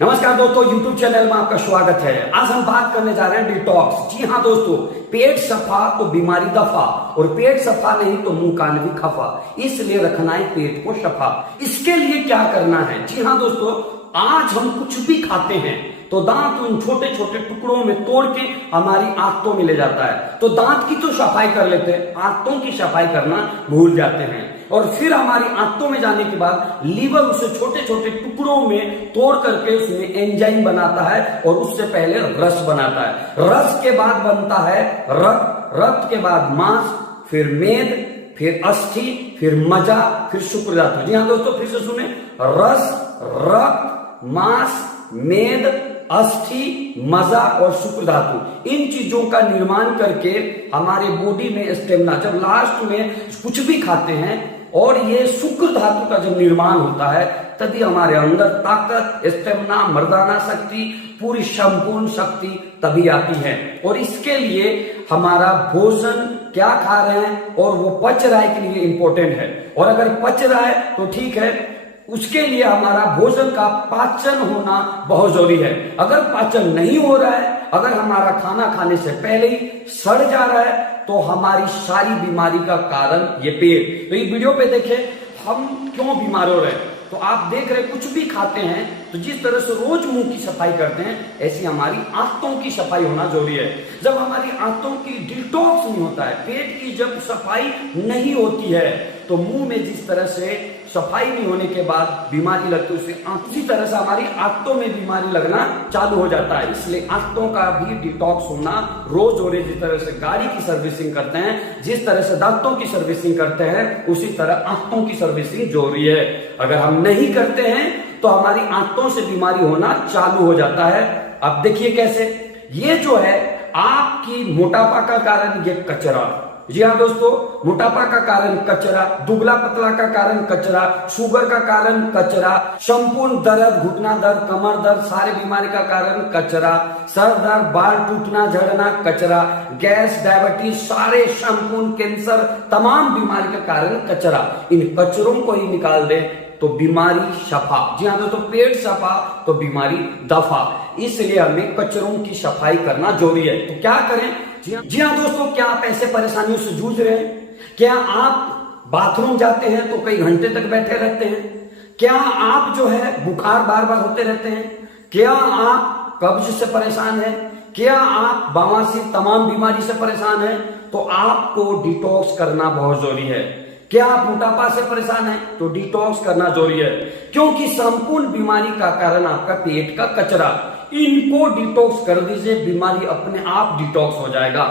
नमस्कार दोस्तों, YouTube channel में आपका स्वागत है। आज हम बात करने जा रहे हैं डिटॉक्स। जी हाँ दोस्तों, पेट सफा तो बीमारी दफा, और पेट सफा नहीं तो मुंह कान भी खफा, इसलिए रखना है पेट को सफा। इसके लिए क्या करना है? जी हाँ दोस्तों, आज हम कुछ भी खाते हैं तो दांत उन छोटे छोटे टुकड़ों में तोड़ के हमारी आंतों में ले जाता है। तो दांत की तो सफाई कर लेते हैं, आंतों की सफाई करना भूल जाते हैं। और फिर हमारी आंतों में जाने के बाद लीवर उसे छोटे छोटे टुकड़ों में तोड़ करके उसमें एंजाइम बनाता है, और उससे पहले रस बनाता है। रस के बाद बनता है रक्त, रक्त के बाद मांस, फिर मेद, फिर अस्थि, फिर मज्जा, फिर शुक्र धातु। जी हाँ दोस्तों, फिर से सुने, रस, रक्त, मांस, मेद, अस्थि, मज्जा और शुक्र धातु, इन चीजों का निर्माण करके हमारे बॉडी में स्टेमिना, जब लास्ट में कुछ भी खाते हैं और ये शुक्र धातु का जब निर्माण होता है, तभी हमारे अंदर ताकत, स्टेमिना, मर्दाना शक्ति, पूरी संपूर्ण शक्ति तभी आती है। और इसके लिए हमारा भोजन क्या खा रहे हैं और वो पच रहा है कि नहीं, इंपॉर्टेंट है। और अगर पच रहा है तो ठीक है, उसके लिए हमारा भोजन का पाचन होना बहुत जरूरी है। अगर पाचन नहीं हो रहा है, अगर हमारा खाना खाने से पहले ही सड़ जा रहा है, तो हमारी सारी बीमारी का कारण ये पेट। तो ये वीडियो पे देखें हम क्यों बीमार हो रहे हैं। तो आप देख रहे कुछ भी खाते हैं तो जिस तरह से रोज मुंह की सफाई करते हैं, ऐसी हमारी आंतों की सफाई होना जरूरी है। जब हमारी आंतों की डिटॉक्स नहीं होता है, पेट की जब सफाई नहीं होती है, तो मुंह में जिस तरह से सफाई नहीं होने के बाद बीमारी लगती है, उसी तरह से हमारी आंतों में बीमारी लगना चालू हो जाता है। इसलिए आंतों का भी डिटॉक्स होना रोज हो रही। जिस तरह से गाड़ी की सर्विसिंग करते हैं, जिस तरह से दांतों की सर्विसिंग करते हैं, उसी तरह आंतों की सर्विसिंग जरूरी है। अगर हम नहीं करते हैं तो हमारी आंतों से बीमारी होना चालू हो जाता है। अब देखिए कैसे, ये जो है आपकी मोटापा का कारण ये कचरा। जी हाँ दोस्तों, मोटापा का कारण कचरा, दुबला पतला का कारण कचरा, शुगर का कारण कचरा, संपूर्ण दर्द, घुटना दर्द, कमर दर्द, सारे बीमारी का कारण कचरा, सर दर्द, बाल टूटना झड़ना कचरा, गैस, डायबिटीज, सारे संपूर्ण कैंसर, तमाम बीमारी का कारण कचरा। इन कचरों को ही निकाल दे तो बीमारी सफा। जी हाँ दोस्तों, पेट सफा तो बीमारी दफा। इसलिए हमें कचरों की सफाई करना जरूरी है। तो क्या करें? जी हाँ दोस्तों, क्या आप ऐसे परेशानियों से जूझ रहे हैं? क्या आप बाथरूम जाते हैं तो कई घंटे तक बैठे रहते हैं? क्या आप जो है बुखार बार बार होते रहते हैं? क्या आप कब्ज से परेशान हैं? क्या आप बवासीर, तमाम बीमारी से परेशान हैं? तो आपको डिटॉक्स करना बहुत जरूरी है। क्या आप मोटापा से परेशान हैं? तो डिटॉक्स करना जरूरी है, क्योंकि संपूर्ण बीमारी का कारण आपका पेट का कचरा। इनको डिटॉक्स कर दीजिए, बीमारी अपने आप डिटॉक्स हो जाएगा।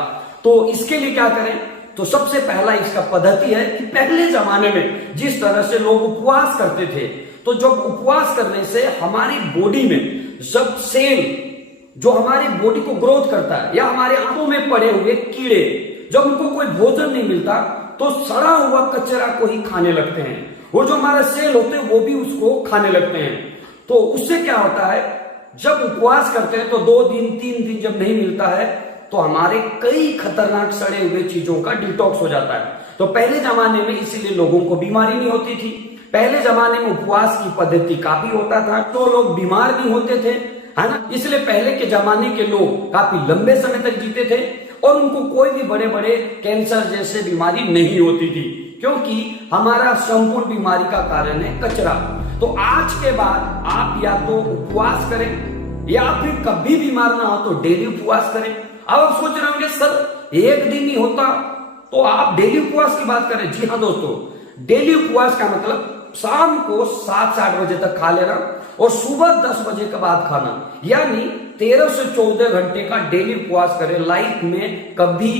तो इसके लिए क्या करें? तो सबसे पहला इसका पद्धति है कि पहले जमाने में जिस तरह से लोग उपवास करते थे, तो जब उपवास करने से हमारी बॉडी में जब सेल जो हमारी बॉडी को ग्रोथ करता है, या हमारे आंखों में पड़े हुए कीड़े, जब उनको कोई भोजन नहीं मिलता तो सड़ा हुआ कचरा को ही खाने लगते हैं, और जो हमारे सेल होते हैं वो भी उसको खाने लगते हैं। तो उससे क्या होता है, जब उपवास करते हैं तो 2 दिन 3 दिन जब नहीं मिलता है, तो हमारे कई खतरनाक सड़े हुए चीजों का डिटॉक्स हो जाता है। तो पहले जमाने में इसीलिए लोगों को बीमारी नहीं होती थी। पहले जमाने में उपवास की पद्धति काफी होता था, तो लोग बीमार नहीं होते थे, है ना। इसलिए पहले के जमाने के लोग काफी लंबे समय तक जीते थे, और उनको कोई भी बड़े बड़े कैंसर जैसे बीमारी नहीं होती थी, क्योंकि हमारा संपूर्ण बीमारी का कारण है कचरा। तो आज के बाद आप या तो उपवास करें, या फिर कभी बीमार ना हो तो डेली उपवास करें। अब आप सोच रहे होंगे सर एक दिन ही होता तो आप डेली उपवास की बात करें। जी हाँ दोस्तों, डेली उपवास का मतलब शाम को 7-8 बजे तक खा लेना और सुबह 10 बजे के बाद खाना, यानी 13 से 14 घंटे का डेली उपवास करें। लाइफ में कभी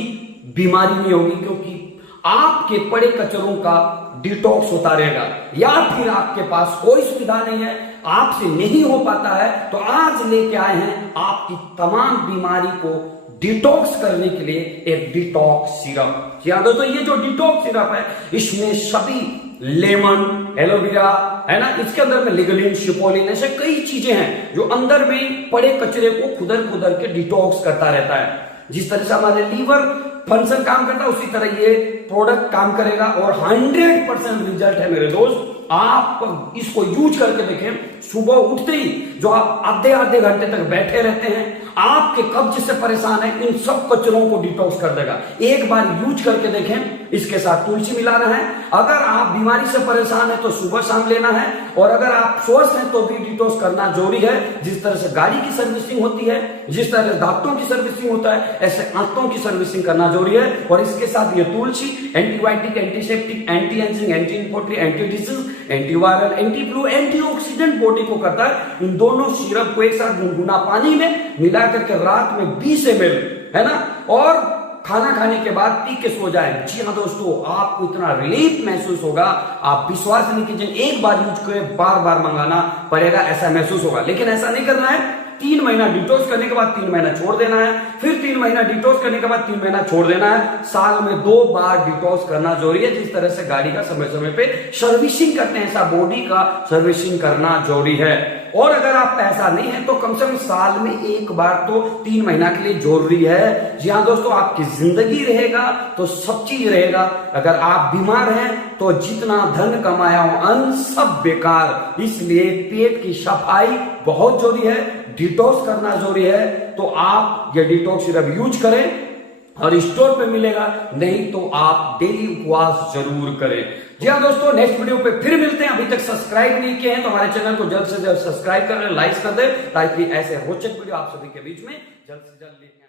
बीमारी नहीं होगी, क्योंकि आपके पड़े कचरों का डिटॉक्स होता रहेगा। या फिर आपके पास कोई सुविधा नहीं है, आपसे नहीं हो पाता है, तो आज लेके आए हैं आपकी तमाम बीमारी को डिटॉक्स करने के लिए एक डिटॉक्स सिरप। याद हो, तो ये जो डिटॉक्स सिरप है, इसमें सभी लेमन, एलोवेरा, है ना, इसके अंदर में लिग्निन, शिपोलिन, ऐसे कई चीजें हैं जो अंदर में पड़े कचरे को खुदर खुदर के डिटॉक्स करता रहता है। जिस तरह से हमारे लीवर फंक्शन काम करता है, उसी तरह ये प्रोडक्ट काम करेगा, और 100% रिजल्ट है मेरे दोस्त। आप इसको यूज करके देखें, सुबह उठते ही जो आप आधे आधे घंटे तक बैठे रहते हैं, आपके कब्ज से परेशान है, इन सब कचरों को डिटॉक्स कर देगा। एक बार यूज करके देखें। इसके साथ तुलसी मिलाना है। अगर आप बीमारी से परेशान है तो सुबह शाम लेना है, और अगर आप स्वस्थ हैं तो भी डिटॉक्स करना जरूरी है। जिस तरह से गाड़ी की सर्विसिंग होती है, जिस तरह से दांतों की सर्विसिंग होता है, ऐसे आंतों की सर्विसिंग करना जरूरी है। और इसके साथ ये तुलसी antibiotic, antiseptic, anti aging, anti इन्फेक्टरी, anti disease, antiviral, anti flu, antioxidant body को करता है। इन दोनों सिरप को एक साथ गुनगुना पानी में मिला करके रात में 20 ml, है ना, और खाना खाने के बाद पी के सो जाए। जी हाँ दोस्तों, आपको इतना रिलीफ महसूस होगा, आप विश्वास नहीं कीजिए। एक बार यूज करें, बार बार मंगाना पड़ेगा, ऐसा महसूस होगा। लेकिन ऐसा नहीं करना है। 3 महीना डिटॉक्स करने के बाद 3 महीना छोड़ देना है, फिर 3 महीना डिटॉक्स करने के बाद 3 महीना छोड़ देना है। साल में 2 बार डिटॉक्स करना जरूरी है। जिस तरह से गाड़ी का समय समय पे सर्विसिंग करते हैं, ऐसा बॉडी का सर्विसिंग करना जरूरी है। और अगर आप पैसा नहीं है तो कम से कम साल में 1 बार तो 3 महीना के लिए जरूरी है। जी हाँ दोस्तों, आपकी जिंदगी रहेगा तो सब चीज रहेगा। अगर आप बीमार हैं तो जितना धन कमाया हो अन्न सब बेकार। इसलिए पेट की सफाई बहुत जरूरी है, डिटॉक्स करना जरूरी है। तो आप ये डिटॉक्स सिरप यूज करें और स्टोर पे मिलेगा, नहीं तो आप डेली उपवास जरूर करें। जी हाँ दोस्तों, नेक्स्ट वीडियो पे फिर मिलते हैं। अभी तक सब्सक्राइब नहीं किए हैं तो हमारे चैनल को जल्द से जल्द सब्सक्राइब करें, लाइक कर दें, ताकि ऐसे रोचक वीडियो आप सभी के बीच में जल्द से जल्द लेके